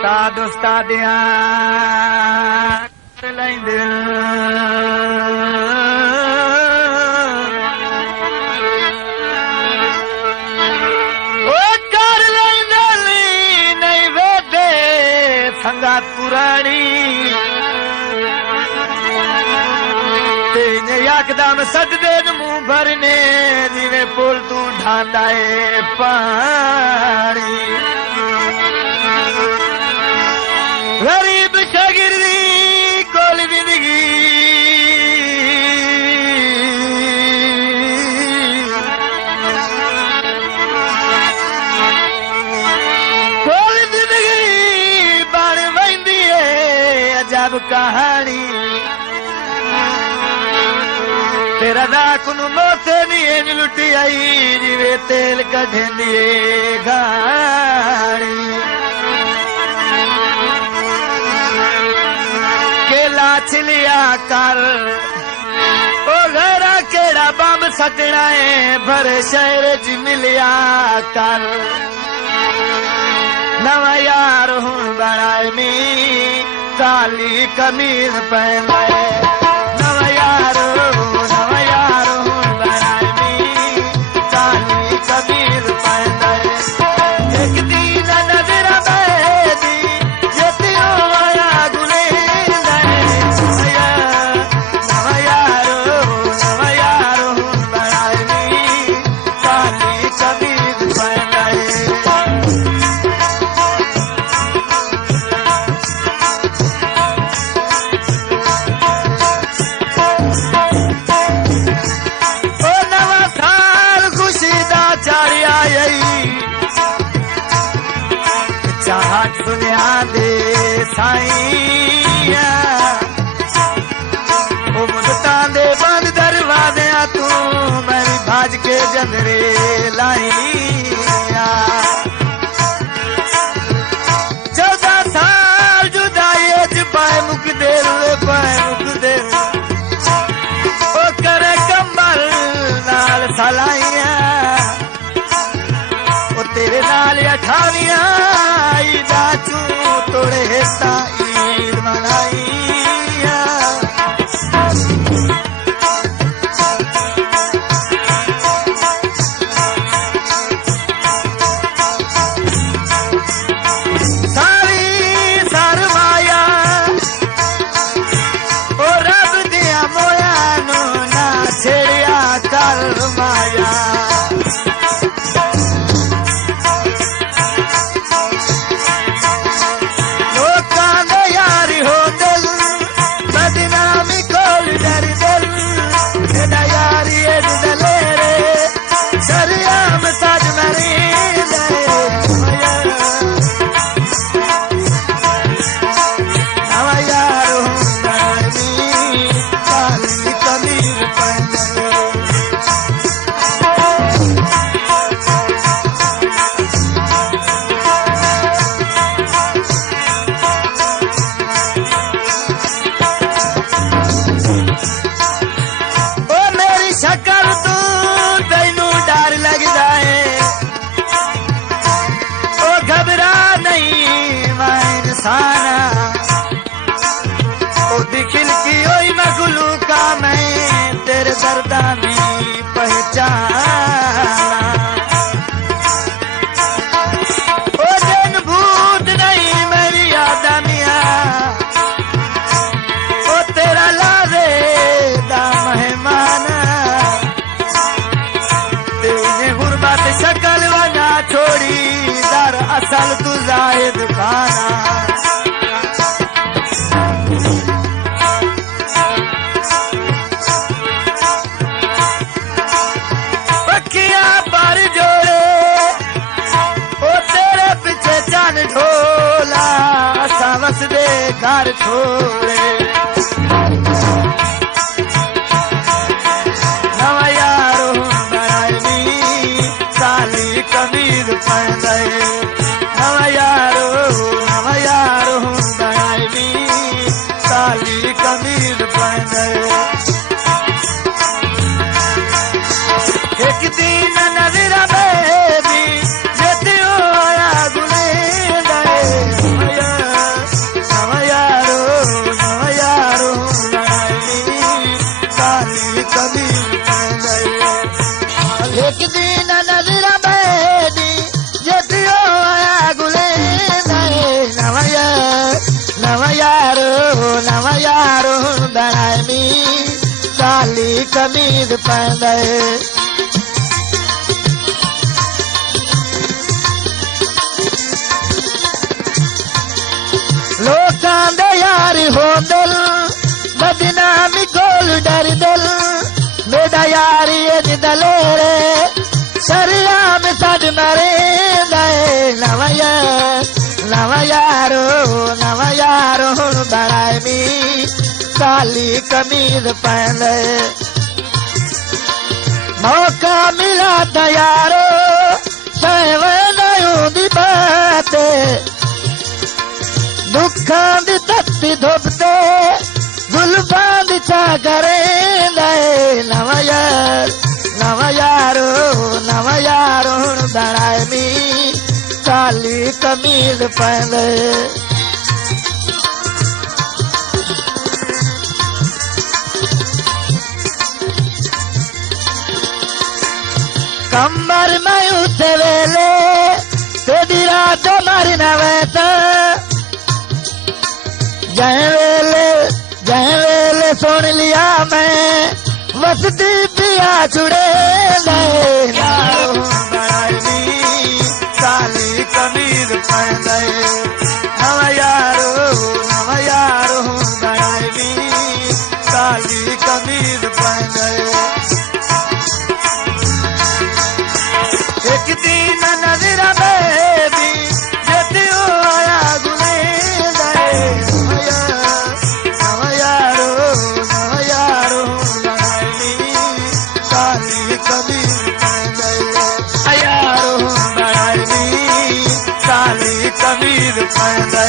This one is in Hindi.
उस्ताद उस्तादियां लैंदे ओ कर लैंदे नहीं वेदे संगात पुरानी तेने यकदम सददे मुंह भरने जिवे पुल तू ढांदा है पानी गरीब शागिर्दी कोल जिंदगी कोल जिंदगी बन वैंदी है अजब कहानी तेरा राख नू मोसे नहीं लुटी आई जिवे तेल कढेंदी गानी छिलिया कर ओ घरा केड़ा बम सटना है भर शहर च मिलिया कर नवा यार हुन बनाए मी काली कमीज पहना है नवा यार हुन बनाए मी काली कमीज पहना है एक दिन नजर बैदी जतियो आया गुले दुनिया दे साईया ओ मुदता दे बंद दरवाजे तू मैं भाज के जंदरे लाइया 14 साल जुदाई च पाए मुक दे ओ करे कंबल नाल सलाइया ओ तेरे नाल अठानिया तोड़े हेता ईद मनाइया सारी सरमाया ओ रब दिया मोया नू ना छेड़िया कर माया तेरे दर्दा में पहचाना ओ दिन भूत नहीं मेरी आदमिया ओ तेरा लादे दा मेहमान तेने गुरबत शक्ल वना छोड़ी दर असल तू जाहिद खाना ढोला सावस दे घर छोड़े नवा यार बनाए मी काली कमीज पहने नवा यार बनाए मी काली कमीज पहने एक दिन नजर बेबी जतियो आया गुले गए कमीज पांदे लोकां दे यारी हो दिल बदनामी गोल डर दिल मेरा यारी दलेरे शरियाम सद मरे नवा यारो हुण बनाए मी काली कमीज पांदे मौका मिला था यारो शहवनयूं दी बात दुखां दी तत्ती धुपते गुलफां दी छा करेंदे नवा यारो हुण बनाए मी काली कमीज पांदे कमर में उठे वेले तेरी रात मारी न वैसा जय वेले सुन लिया मैं वसती पिया छुड़े काली कमीज पांदे नवा यारो बनाई काली कमीज पांदे एक दिन नजर बेबी जेती आया गुले नवा यारो बनाई काली कमीज पांदे यारो बनाई काली कमीज पांदे